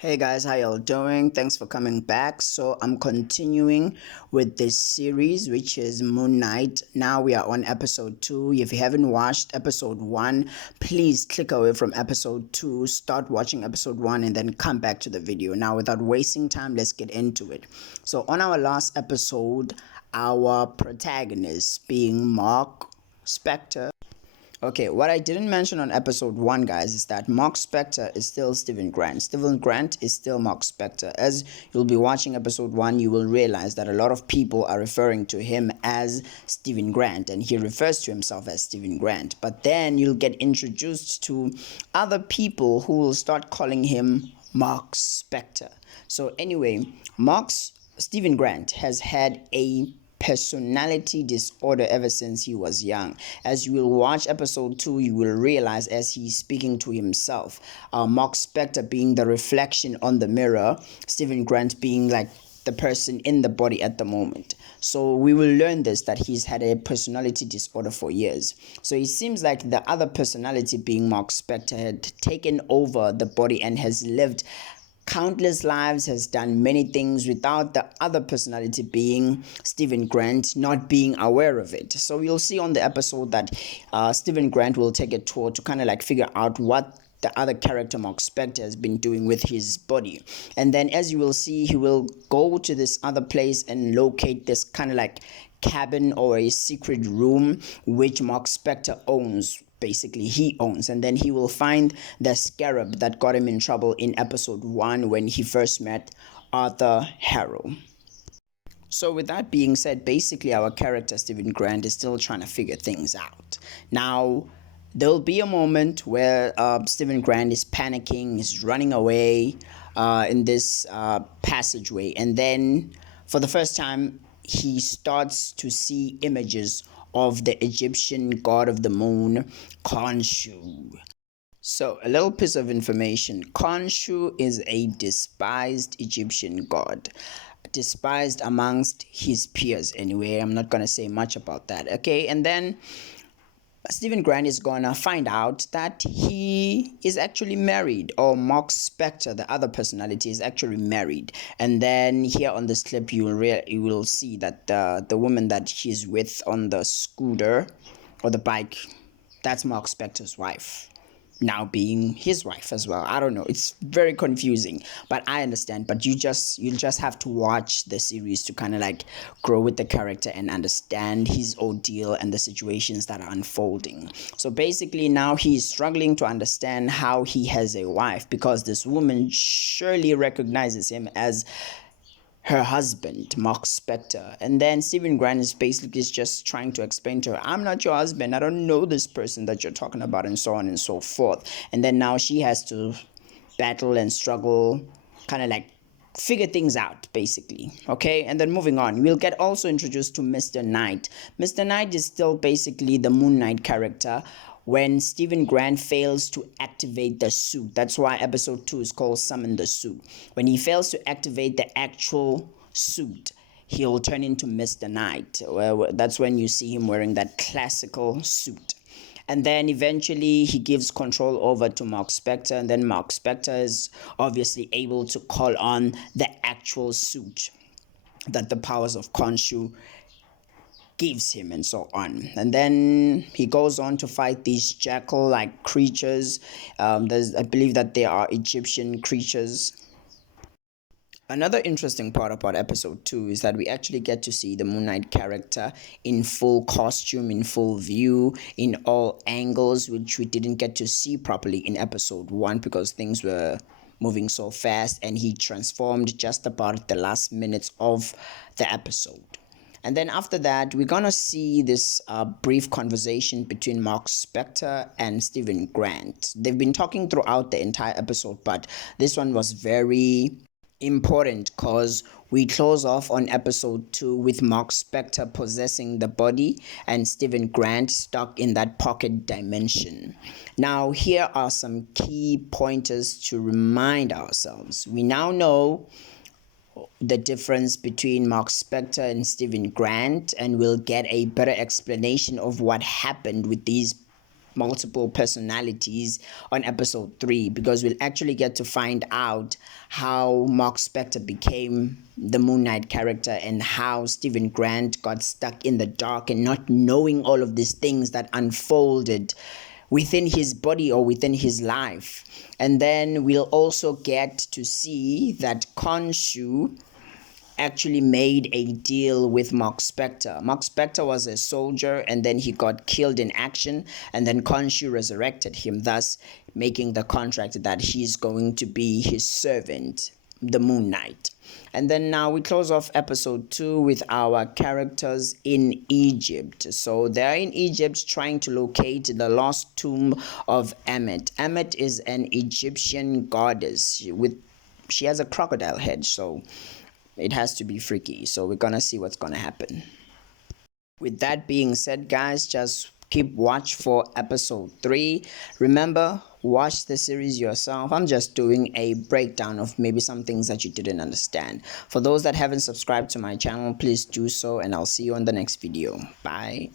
Hey guys, how y'all doing? Thanks for coming back. So I'm continuing with this series, which is Moon Knight. Now we are on episode 2. If you haven't watched episode 1, please click away from episode 2, start watching episode 1, and then come back to the video. Now, without wasting time, let's get into it. So on our last episode, our protagonist being marcspector. Okay, what I didn't mention on episode 1, guys, is that marcspector is still Stephen Grant. Stephen Grant is still marcspector. As you'll be watching episode 1, you will realize that a lot of people are referring to him as Stephen Grant, and he refers to himself as Stephen Grant. But then you'll get introduced to other people who will start calling him marcspector. So anyway, Stephen Grant has had a personality disorder ever since he was young. As you will watch episode 2, you will realize as he's speaking to himself, marcspector being the reflection on the mirror, Stephen Grant being like the person in the body at the moment. So we will learn this, that he's had a personality disorder for years. So it seems like the other personality being marcspector had taken over the body and has lived countless lives, has done many things without the other personality being Stephen Grant not being aware of it. So you'll see on the episode that Stephen Grant will take a tour to kind of like figure out what the other character marcspector has been doing with his body. And then as you will see, he will go to this other place and locate this kind of like cabin or a secret room which marcspector owns. Basically he owns, and then he will find the scarab that got him in trouble in episode 1 when he first met Arthur Harrow. So with that being said, basically our character Stephen Grant is still trying to figure things out. Now there'll be a moment where Stephen Grant is panicking, is running away in this passageway, and then for the first time he starts to see images of the Egyptian god of the moon, Khonshu. So, a little piece of information: Khonshu is a despised Egyptian god, despised amongst his peers anyway. I'm not going to say much about that, okay? And then Stephen Grant is gonna find out that he is actually married, or marcspector, the other personality, is actually married. And then here on this clip, you will see that the woman that he's with on the scooter or the bike, that's marcspector's wife, now being his wife as well. I don't know, it's very confusing, but I understand. But you just have to watch the series to kind of like grow with the character and understand his ordeal and the situations that are unfolding. So basically now he's struggling to understand how he has a wife, because this woman surely recognizes him as her husband, marcspector. And then Stephen Grant is basically just trying to explain to her, I'm not your husband, I don't know this person that you're talking about, and so on and so forth. And then now she has to battle and struggle, kind of like figure things out basically. Okay, and then moving on, we'll get also introduced to Mr. Knight. Mr. Knight is still basically the Moon Knight character when Stephen Grant fails to activate the suit. That's why episode 2 is called Summon the Suit. When he fails to activate the actual suit, he'll turn into Mr. Knight. Well, that's when you see him wearing that classical suit. And then eventually he gives control over to marcspector, and then marcspector is obviously able to call on the actual suit that the powers of Khonshu gives him, and so on. And then he goes on to fight these jackal-like creatures. I believe that they are Egyptian creatures. Another interesting part about episode 2 is that we actually get to see the Moon Knight character in full costume, in full view, in all angles, which we didn't get to see properly in episode 1 because things were moving so fast and he transformed just about the last minutes of the episode. And then after that, we're gonna see this brief conversation between marcspector and Stephen Grant. They've been talking throughout the entire episode, but this one was very important because we close off on episode 2 with marcspector possessing the body and Stephen Grant stuck in that pocket dimension. Now, here are some key pointers to remind ourselves. We now know the difference between marcspector and Stephen Grant, and we'll get a better explanation of what happened with these multiple personalities on episode 3, because we'll actually get to find out how marcspector became the Moon Knight character, and how Stephen Grant got stuck in the dark and not knowing all of these things that unfolded within his body or within his life. And then we'll also get to see that Khonshu actually made a deal with marcspector. marcspector was a soldier, and then he got killed in action, and then Khonshu resurrected him, thus making the contract that he's going to be his servant, the Moon Knight. And then now we close off episode 2 with our characters in Egypt. So they're in Egypt trying to locate the lost tomb of Ammit. Ammit is an Egyptian goddess she has a crocodile head, so it has to be freaky. So we're gonna see what's gonna happen. With that being said, guys, just keep watch for episode 3. Remember, watch the series yourself. I'm just doing a breakdown of maybe some things that you didn't understand. For those that haven't subscribed to my channel, please do so, and I'll see you on the next video. Bye.